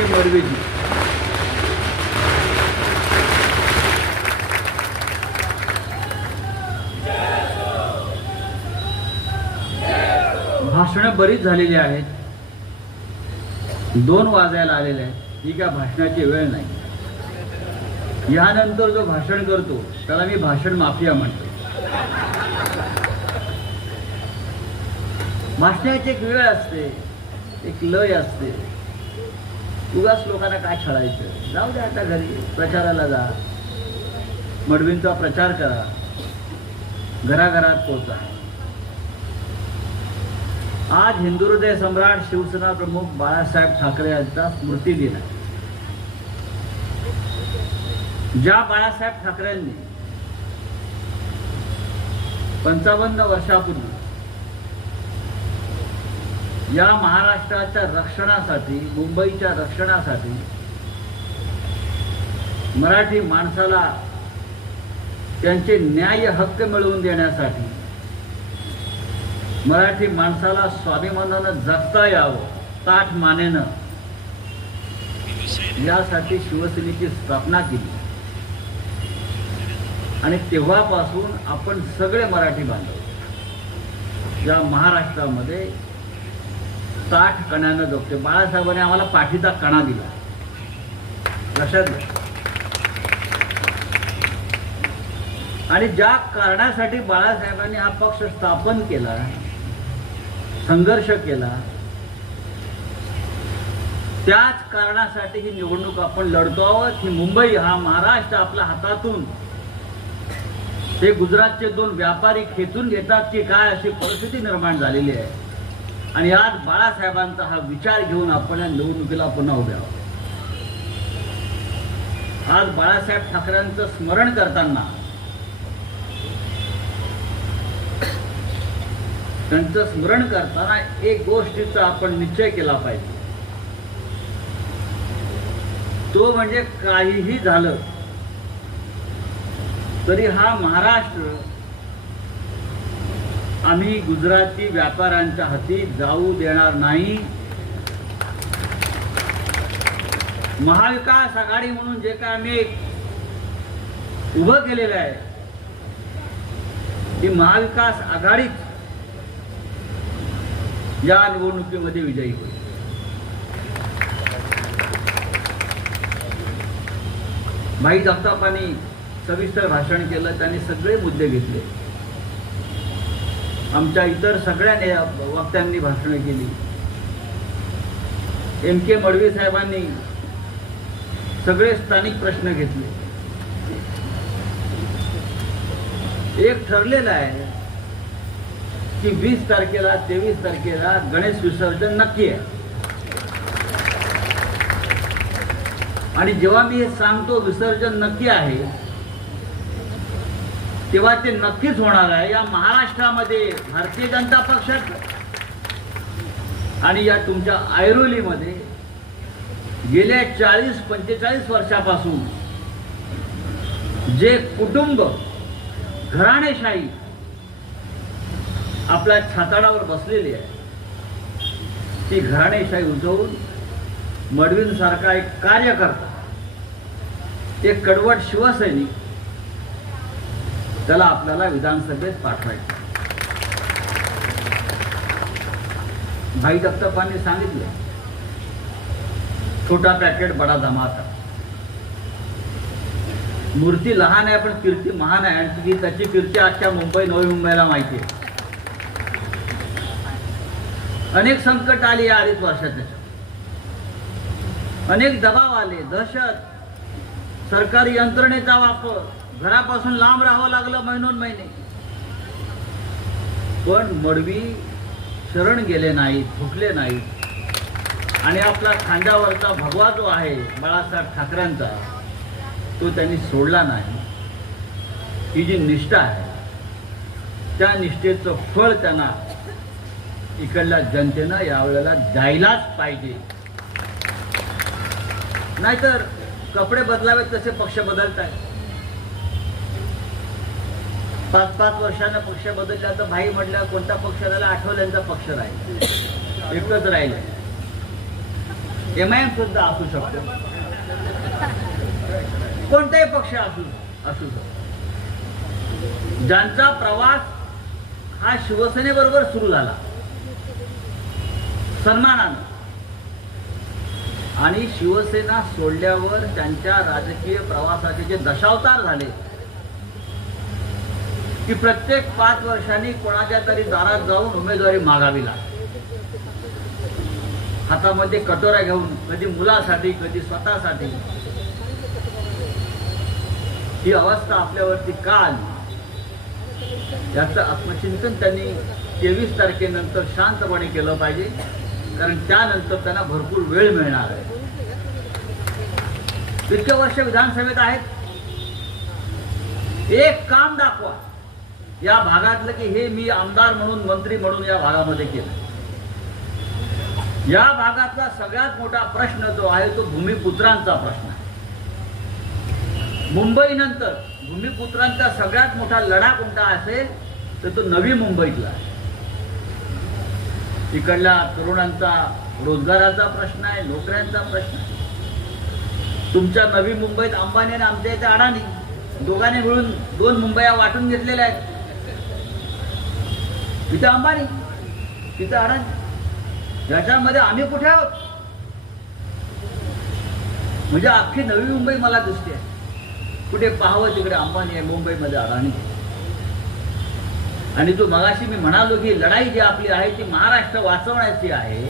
के मडवीजी भाषणं बरीच झालेली आहेत. 2 वाजायला आलेले आहेत. ही काय भाषणाची वेळ नाही. यानंतर जो भाषण करतो त्याला मी भाषण माफिया म्हणतो. भाषणाची एक वेळ असते, एक लय असते. उगाच लोकांना काय छळायचं, जाऊ द्या आता घरी, प्रचाराला जा, मडवींचा प्रचार करा, घराघरात पोहोचा. आज हिंदू हृदय सम्राट शिवसेना प्रमुख बाळासाहेब ठाकरे यांचा स्मृती दिन आहे. ज्या बाळासाहेब ठाकरेंनी 55 वर्षापूर्वी या महाराष्ट्राच्या रक्षणासाठी, मुंबईच्या रक्षणासाठी, मराठी माणसाला त्यांचे न्याय हक्क मिळवून देण्यासाठी, मराठी माणसाला स्वाभिमानानं जगता यावं, ताठ मानेनं, यासाठी शिवसेनेची स्थापना केली. आणि तेव्हापासून आपण सगळे मराठी बांधव या महाराष्ट्रामध्ये ताठ कण्यानं जगतो. बाळासाहेबांनी आम्हाला पाठीचा कणा दिला, लक्षात घ्या. आणि ज्या कारणासाठी बाळासाहेबांनी हा पक्ष स्थापन केला, संघर्ष केला, त्याच कारणासाठी ही निवडणूक आपण लढतो आहोत. ही मुंबई, हा महाराष्ट्र आपल्या हातातून ते गुजरातचे 2 व्यापारी खेचून घेतात की काय, अशी परिस्थिती निर्माण झालेली आहे. आणि आज बाळासाहेबांचा हा विचार घेऊन आपण या निवडणुकीला पुन्हा उभे आहोत. आज बाळासाहेब ठाकरेंचं स्मरण करताना, त्यांचं स्मरण करताना एक गोष्टीचा आपण निश्चय केला पाहिजे. तो म्हणजे काहीही झालं तरी हा महाराष्ट्र आम्ही गुजराती व्यापाऱ्यांच्या हाती जाऊ देणार नाही. महाविकास आघाडी म्हणून जे काय आम्ही उभं केलेलं आहे, ती महाविकास आघाडीच या निवडणुकीमध्ये विजयी होईल. भाई जगतापांनी सविस्तर भाषण केलं, त्यांनी सगळे मुद्दे घेतले. आमच्या इतर सगळ्या वक्त्यांनी भाषणे केली. MK मडवी साहेबांनी सगळे स्थानिक प्रश्न घेतले. एक ठरलेलं आहे की 20 तारखेला 23 तारखेला गणेश विसर्जन नक्की आहे. आणि जेव्हा मी हे सांगतो विसर्जन नक्की आहे, तेव्हा ते नक्कीच होणार आहे. या महाराष्ट्रामध्ये भारतीय जनता पक्षात आणि या तुमच्या ऐरोलीमध्ये गेल्या 40-45 वर्षापासून जे कुटुंब घराणेशाही आपल्या छाताडावर बसलेली आहे, ती घराणेशाही उठवून मडवींसारखा एक कार्यकर्ता, एक कडवट शिवसैनिक, त्याला आपल्याला विधानसभेत पाठवायचं. भाई जगतापांनी सांगितलं, छोटा पॅकेट बडा धमाका. मूर्ती लहान आहे पण कीर्ती महान आहे. आणि त्याची कीर्ती अख्ख्या मुंबई, नवी मुंबईला माहिती आहे. अनेक संकट आली या 2.5 वर्षात, अनेक दबाव आले, दहशत, सरकारी यंत्रणेचा वापर, घरापासून लांब राहावं लागलं महिनोन-महिने. पण मडवी शरण गेले नाहीत, फुटले नाहीत. आणि आपला खांद्यावरचा भगवा जो आहे बाळासाहेब ठाकरेंचा, तो त्यांनी सोडला नाही. ही जी निष्ठा आहे, त्या निष्ठेचं फळ त्यांना इकडल्या जनतेनं यावेळेला द्यायलाच पाहिजे. नाहीतर कपडे बदलावेत तसे पक्ष बदलतायत. 5-5 वर्षानं पक्ष बदलला तर भाई म्हटलं कोणता पक्ष राहिला, आठवल्यांचा पक्ष राहिला, एकच राहिला. MIM सुद्धा असू शकतो, कोणताही पक्ष असू शकतो. ज्यांचा प्रवास हा शिवसेनेबरोबर सुरू झाला सन्मानानं, आणि शिवसेना सोडल्यावर त्यांच्या राजकीय प्रवासाचे जे दशावतार झाले की प्रत्येक 5 वर्षांनी कोणाच्या तरी दारात जाऊन उमेदवारी मागावी लागते, हातामध्ये कटोरा घेऊन, कधी मुलासाठी कधी स्वतःसाठी. ही अवस्था आपल्यावरती का आली याचं आत्मचिंतन त्यांनी 23 तारखेनंतर शांतपणे केलं पाहिजे, कारण त्यानंतर त्यांना भरपूर वेळ मिळणार आहे. इतके वर्ष विधानसभेत आहेत, एक काम दाखवा या भागातलं की हे मी आमदार म्हणून मंत्री म्हणून या भागामध्ये केलं. या भागातला सगळ्यात मोठा प्रश्न जो आहे तो भूमिपुत्रांचा प्रश्न आहे. मुंबईनंतर भूमिपुत्रांचा सगळ्यात मोठा लढा कोणता असेल तर तो नवी मुंबईतला आहे. इकडल्या तरुणांचा रोजगाराचा प्रश्न आहे, नोकऱ्यांचा प्रश्न आहे. तुमच्या नवी मुंबईत अंबानी आणि आमच्या इथे अडाणी, दोघांनी मिळून 2 मुंबया वाटून घेतलेल्या आहेत. इथे अंबानी, तिथे अडाणी, याच्यामध्ये आम्ही कुठे आहोत? म्हणजे अख्खी नवी मुंबई मला दिसते. कुठे पाहावं तिकडे अंबानी आहे, मुंबईमध्ये अडाणी. आणि तो मगाशी मी म्हणालो की लढाई जी आपली आहे ती महाराष्ट्र वाचवण्याची आहे,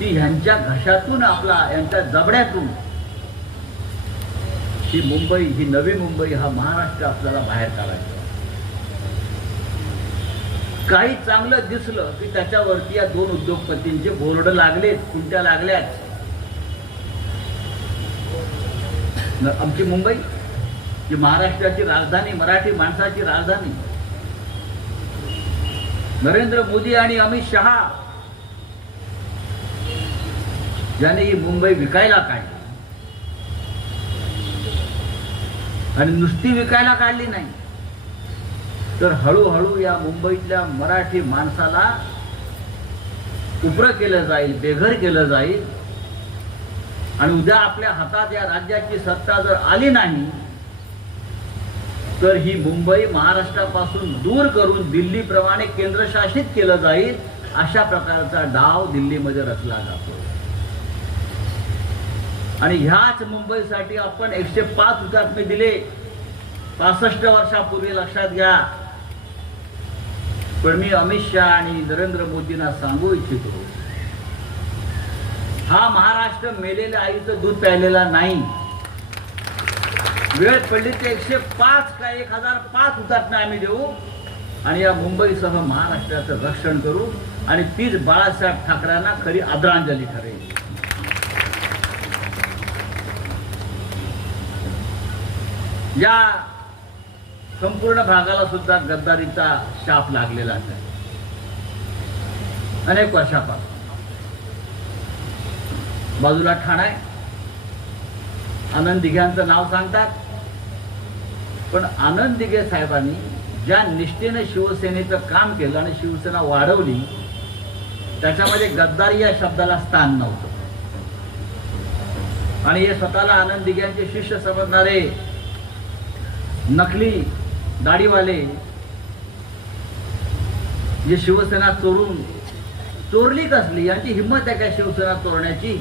ती ह्यांच्या घशातून, यांच्या जबड्यातून ही मुंबई, ही नवी मुंबई, हा महाराष्ट्र आपल्याला बाहेर काढायचा. काही चांगलं दिसलं की त्याच्यावरती या 2 उद्योगपतींचे बोर्ड लागलेत, कुंट्या लागल्यात. आमची मुंबई ही महाराष्ट्राची राजधानी, मराठी माणसाची राजधानी. नरेंद्र मोदी आणि अमित शहा ज्याने ही मुंबई विकायला काढली, आणि नुसती विकायला काढली नाही तर हळूहळू या मुंबईतल्या मराठी माणसाला उभं केलं जाईल, बेघर केलं जाईल. आणि उद्या आपल्या हातात या राज्याची सत्ता जर आली नाही तर ही मुंबई महाराष्ट्रापासून दूर करून दिल्लीप्रमाणे केंद्रशासित केलं जाईल, अशा प्रकारचा डाव दिल्लीमध्ये रचला जातो. आणि ह्याच मुंबईसाठी आपण 105 हुतात्मे दिले 65 वर्षापूर्वी, लक्षात घ्या. पण मी अमित शहा आणि नरेंद्र मोदींना सांगू इच्छितो, हा महाराष्ट्र मेलेल्या आईचं दूध प्यायलेला नाही. वेळ पडली ते 105 का 1005 हुतात्मे आम्ही देऊ आणि या मुंबईसह महाराष्ट्राचं रक्षण करू. आणि तीच बाळासाहेब ठाकरेंना खरी आदरांजली ठरेल. या संपूर्ण भागाला सुद्धा गद्दारीचा शाप लागलेला आहे अनेक वर्षापासून. बाजूला ठाणा आहे, आनंद दिघ्यांचं नाव सांगतात, पण आनंद दिघे साहेबांनी ज्या निष्ठेने शिवसेनेचं काम केलं आणि शिवसेना वाढवली, त्याच्यामध्ये गद्दारी या शब्दाला स्थान नव्हतं. आणि हे स्वतःला आनंद दिघ्यांचे शिष्य समजणारे नकली दाढीवाले जे शिवसेना चोरली कसली, यांची हिंमत आहे का शिवसेना चोरण्याची?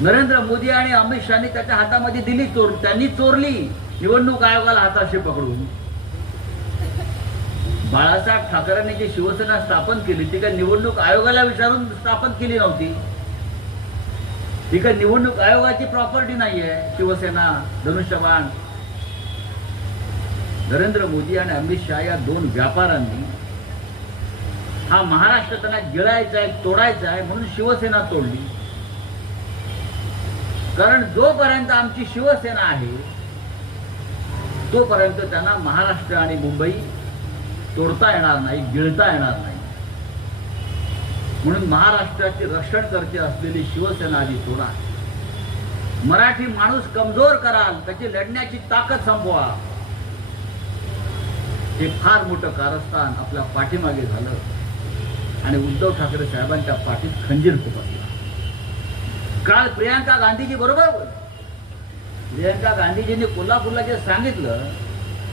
नरेंद्र मोदी आणि अमित शहानी त्याच्या हातामध्ये दिली चोर, त्यांनी चोरली निवडणूक आयोगाला हाताशी पकडून. बाळासाहेब ठाकरेंनी जी शिवसेना स्थापन केली ती काय निवडणूक आयोगाला विचारून स्थापन केली नव्हती. ही काय निवडणूक आयोगाची प्रॉपर्टी नाहीये शिवसेना, धनुष्यबाण. नरेंद्र मोदी आणि अमित शहा या 2 व्यापाऱ्यांनी हा महाराष्ट्र त्यांना गिळायचा आहे, तोडायचा आहे म्हणून शिवसेना तोडली. कारण जोपर्यंत आमची शिवसेना आहे तोपर्यंत त्यांना महाराष्ट्र आणि मुंबई तोडता येणार नाही, गिळता येणार नाही. म्हणून महाराष्ट्राचे रक्षण करते असलेली शिवसेना आधी तोडा. मराठी माणूस कमजोर कराल, त्याची लढण्याची ताकद संपवा. हे फार मोठं कारस्थान आपल्या पाठीमागे झालं आणि उद्धव ठाकरे साहेबांच्या पाठीत खंजीर खुपसला. काल प्रियांका गांधीजी बरोबर बोलली. प्रियांका गांधीजींनी कोल्हापूरला जे सांगितलं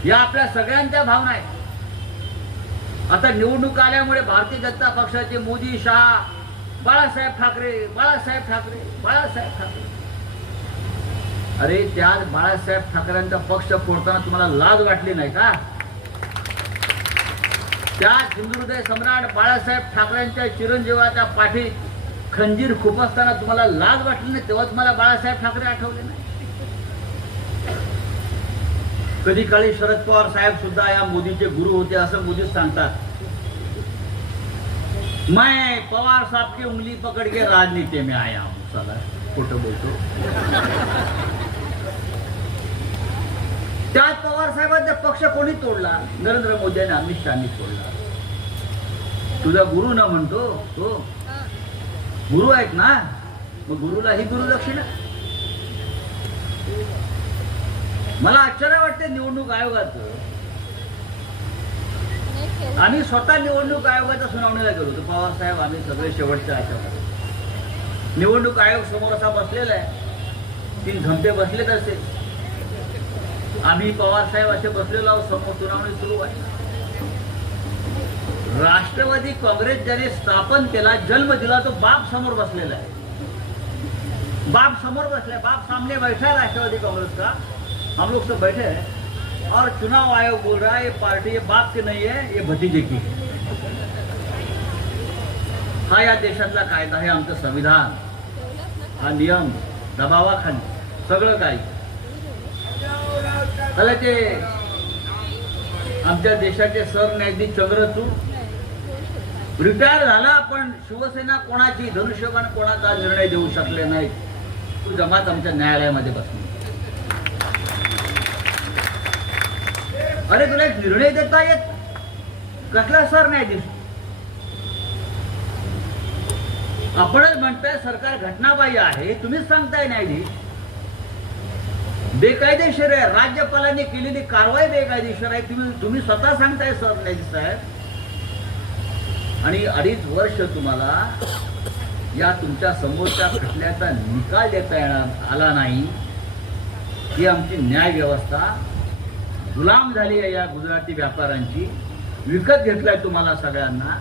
या आपल्या सगळ्यांच्या भावना आहेत. आता निवडणूक आल्यामुळे भारतीय जनता पक्षाचे मोदी, शहा, बाळासाहेब ठाकरे, बाळासाहेब ठाकरे, बाळासाहेब ठाकरे. अरे त्या बाळासाहेब ठाकरेंचा पक्ष फोडताना तुम्हाला लाज वाटली नाही का? त्या हिंदुहृदय सम्राट बाळासाहेब ठाकरेंच्या चिरंजीवाच्या पाठी खंजीर खुपसताना तुम्हाला लाज वाटली नाही? तेव्हा तुम्हाला बाळासाहेब ठाकरे आठवले नाही? कधी काळी शरद पवार साहेब सुद्धा या मोदीचे गुरु होते असं मोदीच सांगतात. मैं पवार साहब की उंगली पकड़ के राजनीति में आया हूं. साला खोटं बोलतो. त्यात पवार साहेबांचा पक्ष कोणी तोडला? नरेंद्र मोदी आणि अमित शहानी तोडला. तुझा गुरु न म्हणतो तो गुरु आहेत ना, मग गुरुला ही गुरुदक्षिणा. मला आश्चर्य वाटते निवडणूक आयोगाचं. आम्ही स्वतः निवडणूक आयोगाच्या सुनावणीला गेलो होतो. पवार साहेब आम्ही सगळे शेवटच्या आठवड्यात निवडणूक आयोग समोर असा बसलेला आहे. 3 झंपे बसलेत असे. आम्ही पवार साहेब असे बसलेलो आहोत. समोर सुनावणी सुरू आहे. राष्ट्रवादी काँग्रेस ज्याने स्थापन केला, जन्म दिला, तो बाप समोर बसलेला आहे. बाप समोर बसला. बाप सामने बैठा है राष्ट्रवादी कांग्रेस का. हम लोग सब बैठे हैं और चुनाव आयोग बोल रहा है ये पार्टी ये बाप की नहीं है, ये भतीजे की है. हा या देशातला कायदा आहे, आमचं संविधान, हा नियम, दबावाखाली सगळं काही. मला ते आमच्या देशाचे सरन्यायाधीश चंद्रचूड रिटायर झाला, पण शिवसेना कोणाची, धनुष्यबाण कोणाचा निर्णय देऊ शकले नाही. तू जमात आमच्या न्यायालयामध्ये बसली. अरे तुला एक निर्णय देता येत? कसला सरन्यायाधीश? आपणच म्हणताय सरकार घटनाबाह्य आहे, तुम्हीच सांगताय न्यायाधीश बेकायदेशीर आहे, राज्यपालांनी केलेली कारवाई बेकायदेशीर आहे, तुम्ही स्वतः सांगताय सरन्यायाधीश साहेब. आणि 2.5 वर्ष तुम्हाला या तुमच्या समोरच्या खटल्याचा निकाल देता येणार आला नाही. ही आमची न्याय व्यवस्था गुलाम झाली आहे या गुजराती व्यापाऱ्यांची. विकत घेतलाय तुम्हाला सगळ्यांना.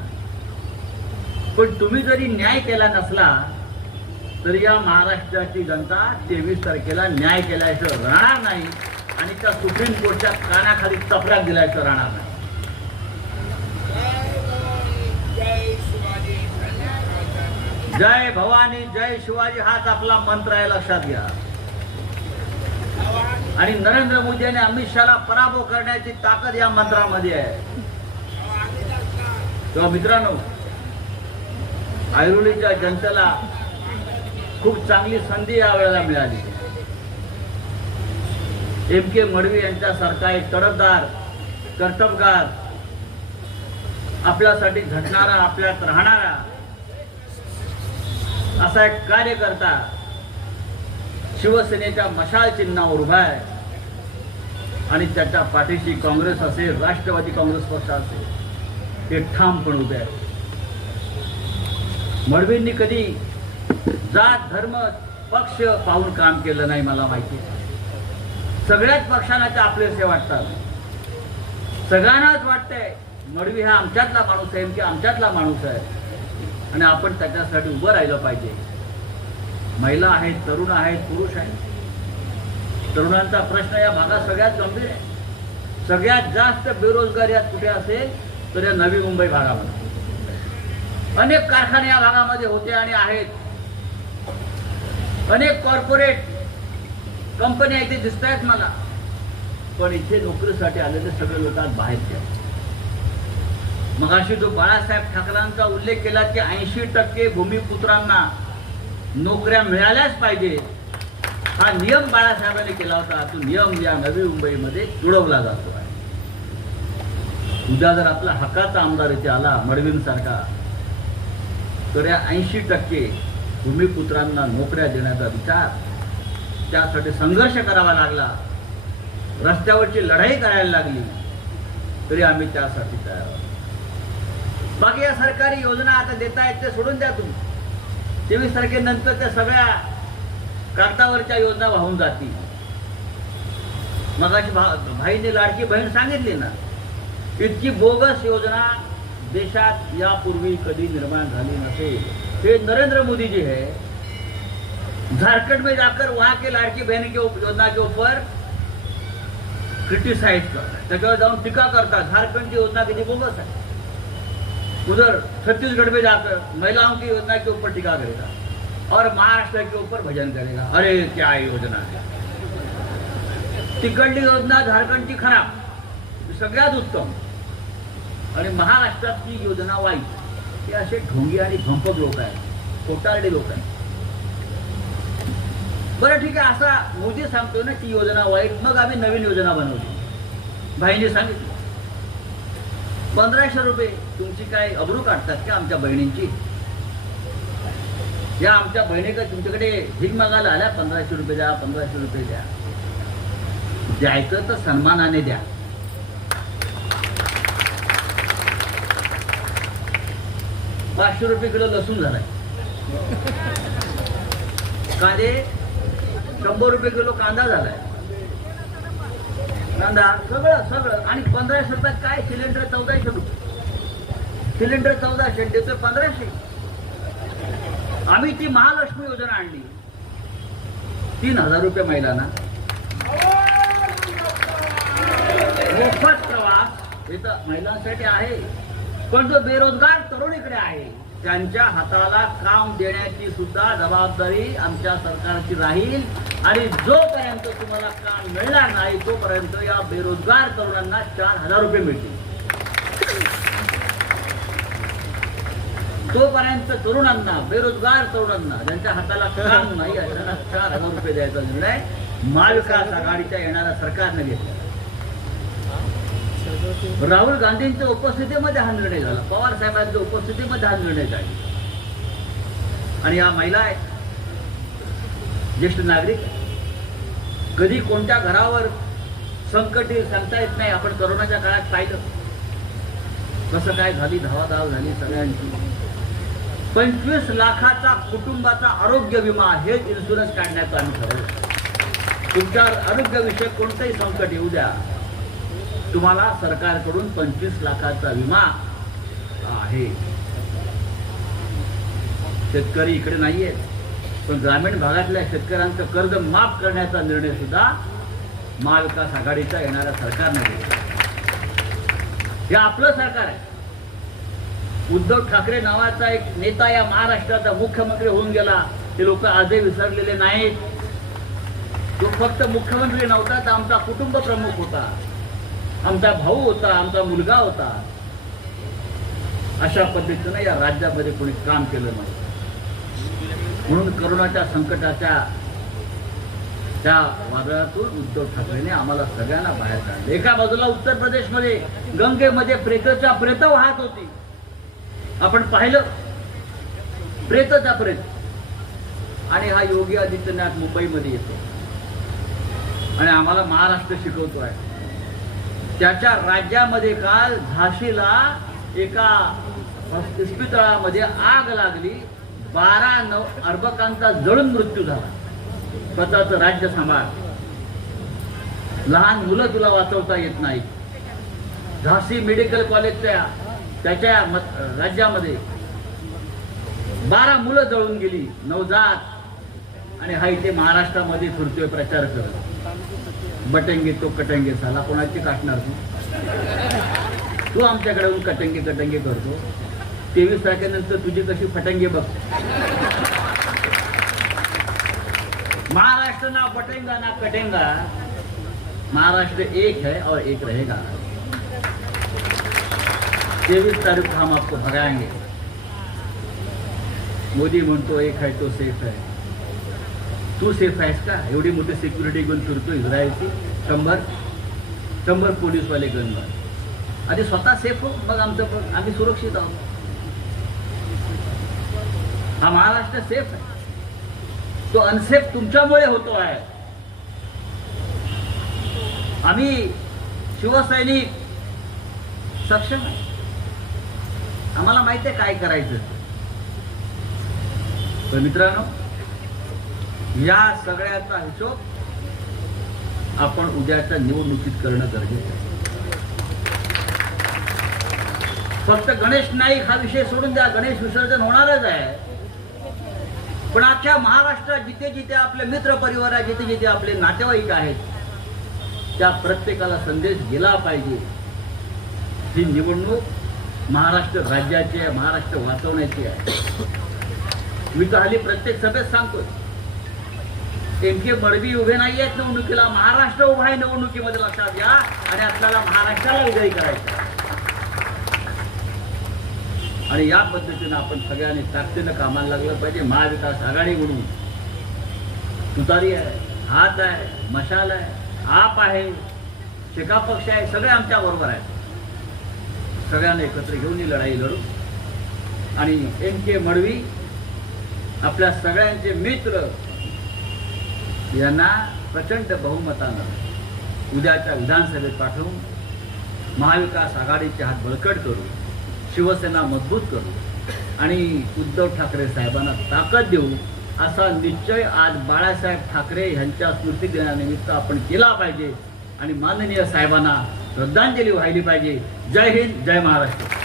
पण तुम्ही जरी न्याय केला नसला तरी या महाराष्ट्राची जनता 23 तारखेला न्याय केल्याशिवाय राहणार नाही आणि त्या सुप्रीम कोर्टच्या कानाखाली चपराक दिल्याशिवाय राहणार नाही. जय भवानी जय शिवाजी हाच आपला मंत्र आहे, लक्षात घ्या. आणि नरेंद्र मोदी आणि अमित शहाला पराभव करण्याची ताकद या मंत्रामध्ये आहे. तेव्हा मित्रांनो, ऐरोलीच्या जनतेला खूप चांगली संधी यावेळेला मिळाली. M.K. मडवी यांच्यासारखा एक तडफदार, कर्तबगार, आपल्यासाठी झटणारा, आपल्यात राहणारा असा एक कार्यकर्ता शिवसेनेच्या मशाल चिन्हावर उभा आहे. आणि त्याच्या पाठीशी काँग्रेस असेल, राष्ट्रवादी काँग्रेस पक्ष असेल, ते ठामपणे उभे आहे. मडवींनी कधी जात धर्म पक्ष पाहून काम केलं नाही. मला माहिती आहे सगळ्याच पक्षांना ते आपलेसे वाटतात. सगळ्यांनाच वाटतंय मडवी हा आमच्यातला माणूस आहे, की आमच्यातला माणूस आहे आणि आपण त्याच्यासाठी उभं राहिलं पाहिजे. महिला आहेत, तरुण आहेत, पुरुष आहेत. तरुणांचा प्रश्न या भागात सगळ्यात गंभीर आहे. सगळ्यात जास्त बेरोजगारी आज कुठे असेल तर या नवी मुंबई भागामध्ये. अनेक कारखाने या भागामध्ये होते आणि आहेत. अनेक कॉर्पोरेट कंपन्या इथे दिसत आहेत मला. पण इथे नोकरीसाठी आलेले सगळे लोक आज बाहेरचे. मगाशी जो बाळासाहेब ठाकरेंचा उल्लेख केला की 80% भूमिपुत्रांना नोकऱ्या मिळाल्याच पाहिजे, हा नियम बाळासाहेबांनी केला होता. तो नियम या नवी मुंबईमध्ये जुळवला जातो आहे. उद्या जर आपला हक्काचा आमदार इथे आला मडवींसारखा, तर या 80% भूमिपुत्रांना नोकऱ्या देण्याचा विचार, त्यासाठी संघर्ष करावा लागला, रस्त्यावरची लढाई करायला लागली, तरी आम्ही त्यासाठी तयार आहोत. बाकी या सरकारी योजना आता देता येत ते सोडून द्या तुम्ही. 23 तारखेनंतर त्या सगळ्या कागदावरच्या योजना वाहून जातील. मगाशी भाईने लाडकी बहीण सांगितली ना, इतकी बोगस योजना देशात यापूर्वी कधी निर्माण झाली नसेल. हे नरेंद्र मोदी जी है झारखंड में जाकर वहां के लाड़की बहन के योजना के ऊपर क्रिटिसाइज करतात, त्याच्यावर जाऊन टीका करतात. झारखंड की योजना किती बोगस है. उधर छत्तीसगढ़ में जाकर महिलाओं की योजना के ऊपर टीका करेगा और महाराष्ट्र के ऊपर भजन करेगा. अरे क्या योजना है. तिकडली योजना झारखंडची खराब, सगळ्यात उत्तम, आणि महाराष्ट्रातली योजना वाईट. हे असे ढोंगी आणि भंपक लोक आहेत, खोटारडे लोक आहेत. बरं ठीक आहे, असा मोदी सांगतोय ना की योजना वाईट, मग आम्ही नवीन योजना बनवली. भाईने सांगितलं 1500 रुपये. तुमची काय अब्रू काढतात का आमच्या बहिणींची? या आमच्या बहिणी का तुमच्याकडे भीक मागायला आल्या 1500 रुपये द्या, 1500 रुपये द्या. द्यायचं तर सन्मानाने द्या. ₹500 किलो लसूण झालाय, कांदे 100 रुपये किलो कांदा झालाय, कांदा सगळं. आणि 1500 रुपयात काय? सिलेंडर 1400 रुपये. सिलेंडर 1400 देतोय 1500. आम्ही ती महालक्ष्मी योजना आणली, 3000 रुपये महिलांना मोफत प्रवास. हे तर महिलांसाठी आहे, पण जो बेरोजगार तरुण इकडे आहे त्यांच्या हाताला काम देण्याची सुद्धा जबाबदारी आमच्या सरकारची राहील. आणि जोपर्यंत तुम्हाला काम मिळणार नाही तोपर्यंत या बेरोजगार तरुणांना 4000 रुपये मिळतील. तोपर्यंत तरुणांना, बेरोजगार तरुणांना ज्यांच्या हाताला काम नाही अशांना 4000 रुपये द्यायचा निर्णय महाविकास आघाडीच्या येणाऱ्या सरकारने घेतला. राहुल गांधींच्या उपस्थितीमध्ये हा निर्णय झाला, पवार साहेबांच्या उपस्थितीमध्ये हा निर्णय झाला. आणि या महिला आहेत, ज्येष्ठ नागरिक. कधी कोणत्या घरावर संकट सांगता येत नाही. आपण कोरोनाच्या काळात पाहिलं कसं काय झाली, धावाधाव झाली सगळ्यांची. 25 लाखाचा कुटुंबाचा आरोग्य विमा, हे इन्शुरन्स काढण्याचं आम्ही ठरवलं. तुमच्या आरोग्यविषयक कोणतंही संकट येऊ द्या, तुम्हाला सरकारकडून 25 लाखाचा विमा आहे. शेतकरी इकडे नाहीये, पण ग्रामीण भागातल्या शेतकऱ्यांचं कर्ज माफ करण्याचा निर्णय सुद्धा महाविकास आघाडीच्या येणाऱ्या सरकारने घेतला. हे आपलं सरकार आहे. उद्धव ठाकरे नावाचा एक नेता या महाराष्ट्राचा मुख्यमंत्री होऊन गेला, ते लोक आजही विसरलेले नाहीत. तो फक्त मुख्यमंत्री नव्हता, तर आमचा कुटुंब प्रमुख होता, आमचा भाऊ होता, आमचा मुलगा होता. अशा पद्धतीने या राज्यामध्ये कोणी काम केलं नाही. म्हणून करोनाच्या संकटाच्या त्या वादळातून उद्धव ठाकरेने आम्हाला सगळ्यांना बाहेर काढले. एका बाजूला उत्तर प्रदेशमध्ये गंगेमध्ये प्रेताच्या प्रेत वाहत होती. आपण पाहिलं प्रेताचा प्रेत. आणि हा योगी आदित्यनाथ मुंबईमध्ये येतो आणि आम्हाला महाराष्ट्र शिकवतो आहे. त्याच्या राज्यामध्ये काल झाशीला एका इस्पितळामध्ये आग लागली, 12 अर्भकांचा जळून मृत्यू झाला. स्वतःचं राज्य सांभाळ, लहान मुलं तुला वाचवता येत नाही. झाशी मेडिकल कॉलेजच्या त्याच्या राज्यामध्ये 12 मुलं जळून गेली, नवजात. आणि हा इथे महाराष्ट्रामध्ये फिरतोय प्रचार करत, बटेंगे तो कटेंगे. साला कोणाची काटणार तू आमच्याकडे येऊन कटेंगे कटेंगे करतो. 23 तारखेनंतर तुझी कशी फटेंगे बघ. महाराष्ट्र ना बटेंगा ना कटेंगा, महाराष्ट्र एक है और एक रहेगा. 23 तारीख को हम आपको भगाएंगे. मोदी म्हणतो एक है तो सेफ है. तू सेफ आहेस का? एवढी मोठी सिक्युरिटी घेऊन फिरतो इस्रायलची, 100 पोलीसवाले गनवर. आधी स्वतः सेफ हो, मग आमचं आम्ही सुरक्षित आहोत. हा महाराष्ट्र सेफ आहे, तो अनसेफ तुमच्यामुळे होतो आहे. आम्ही शिवसैनिक सक्षम आहे, आम्हाला माहिती आहे काय करायचं. पण मित्रांनो, या सगळ्याचा हिशोब आपण उद्याच्या निवडणुकीत करणं गरजेचं आहे. फक्त गणेश नाईक हा विषय सोडून द्या, गणेश विसर्जन होणारच आहे, पण अख्ख्या महाराष्ट्रात जिथे जिथे आपले मित्र परिवार आहे, जिथे जिथे आपले नातेवाईक आहेत, त्या प्रत्येकाला संदेश गेला पाहिजे. ही निवडणूक महाराष्ट्र राज्याची आहे, महाराष्ट्र वाचवण्याची आहे. मी तर हल्ली प्रत्येक सभेत सांगतोय, एम.के. मडवी उभे नाही आहेत निवडणुकीला, महाराष्ट्र उभा आहे निवडणुकीमध्ये, लक्षात घ्या. आणि आपल्याला महाराष्ट्राला विजयी करायचं आणि या पद्धतीने आपण सगळ्यांनी ताकदीनं कामाला लागलं पाहिजे. महाविकास आघाडी म्हणून तुतारी आहे, हात आहे, मशाल आहे, आप आहे, शेका पक्ष आहे, सगळे आमच्या बरोबर आहेत. सगळ्यांना एकत्र घेऊन ही लढाई लढू आणि एम.के. मडवी आपल्या सगळ्यांचे मित्र यांना प्रचंड बहुमतानं उद्याच्या विधानसभेत पाठवून महाविकास आघाडीचे हात बळकट करू, शिवसेना मजबूत करू आणि उद्धव ठाकरे साहेबांना ताकद देऊ असा निश्चय आज बाळासाहेब ठाकरे यांच्या स्मृती दिनानिमित्त आपण केला पाहिजे आणि माननीय साहेबांना श्रद्धांजली व्हायली पाहिजे. जय हिंद, जय महाराष्ट्र.